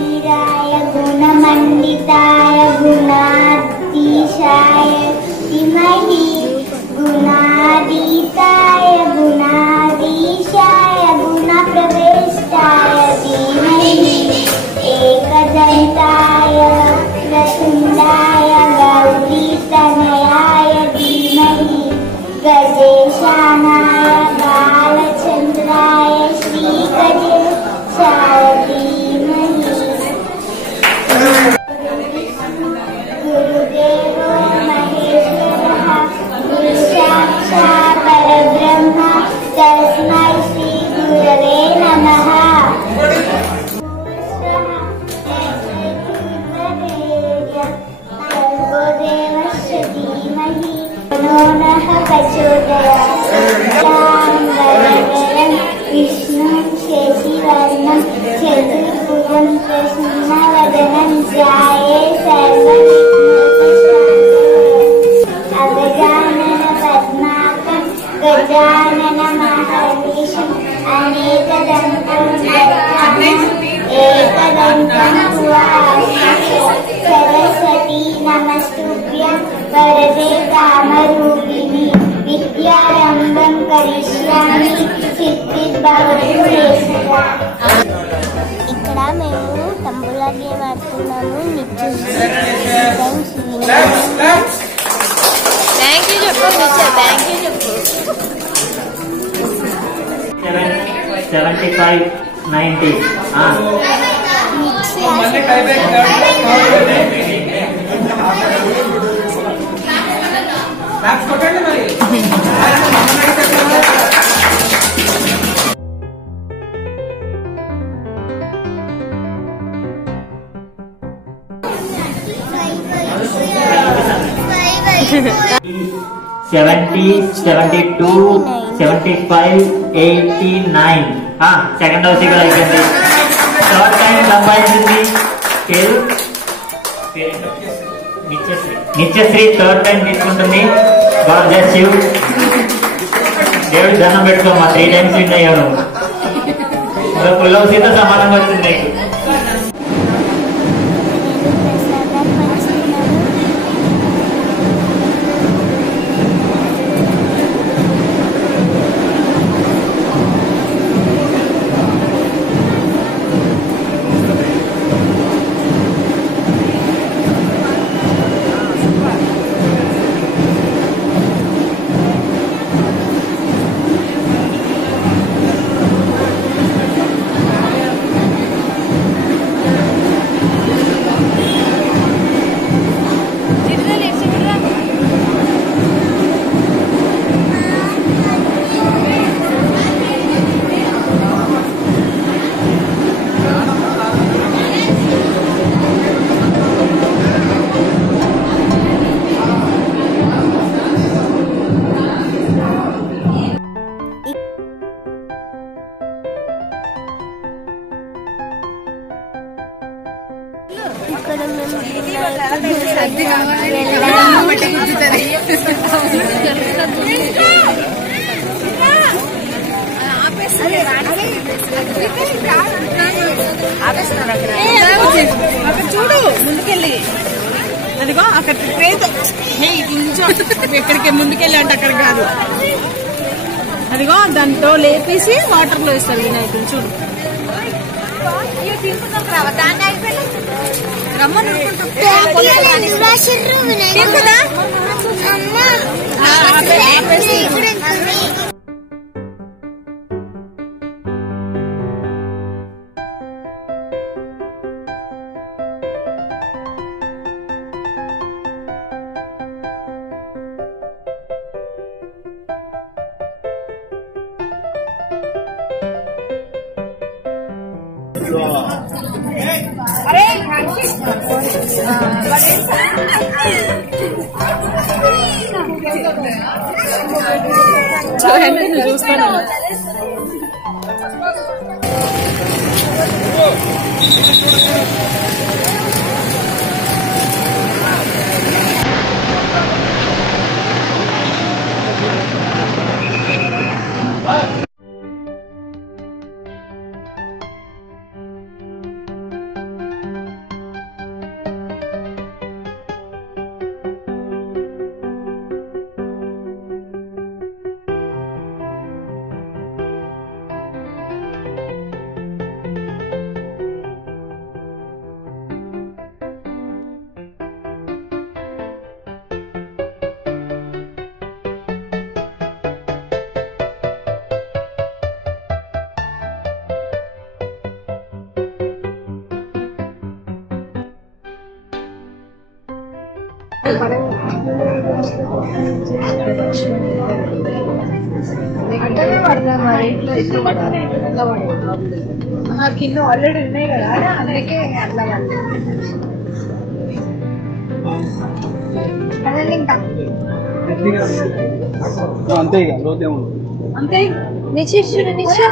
वीराय गुणमण्डिताय गुणाधीशाय धीमहि गुणातीताय गुणाधीशाय गुणप्रविष्टाय धीमहि एकदन्ताय वक्रतुण्डाय गौरीतनयाय धीमहि गजेशानाय बालचन्द्राय श्रीगणेशाय धीमहि गुरुदेवो महेश्वरः गुरुसाक्षात् परब्रह्म तस्मै श्रीगुरवे नमः। विष्णुं शेषिवर्णं चतुर्भुजं प्रसन्नवदनं ध्याये सर्वविघ्नोपशान्तये अगजाननपद्मार्कं गजाननमहर्निशम् अनेकदन्तं एकदन्तं सरस्वती नमस्तुभ्यं वरदे कामरूपिणि विद्यारम्भं करिष्यामि सिद्धिर्भवतु मे सदा। ఇక్కడ మేము తంబులా గేమ్ ఆడుతున్నాము. థ్యాంక్ యూ చెప్పు థ్యాంక్ యూ చెప్పు. 75 90 70 72 75 89 సెకండ్ హౌస్ ఇక్కడ అయిపోయింది. థర్డ్ టైం సంపాదించింది పేరు నిత్యశ్రీ థర్డ్ టైం తీసుకుంటుంది. God bless you. దేవుడు దండం పెట్టుకోమా 3 times విన్ అయ్యాను. ఫుల్ హౌస్ తో సమానంగా వచ్చింది. చూడు ముందుకెళ్ళి అదిగో అక్కడ ఎక్కడికి ముందుకెళ్ళి అంటే అక్కడ కాదు. అదిగో దాంతో లేపేసి వాటర్ లో వేస్తారు వినాయకుడు. చూడు రమ్మని చూస్తాను. అంటే పడదాం మరి కింద ఆల్రెడీ ఉన్నాయి కదా అందుకే అట్లా అదే ఇంకా అంతే ఇక రోజు అంతే నిశ్చయ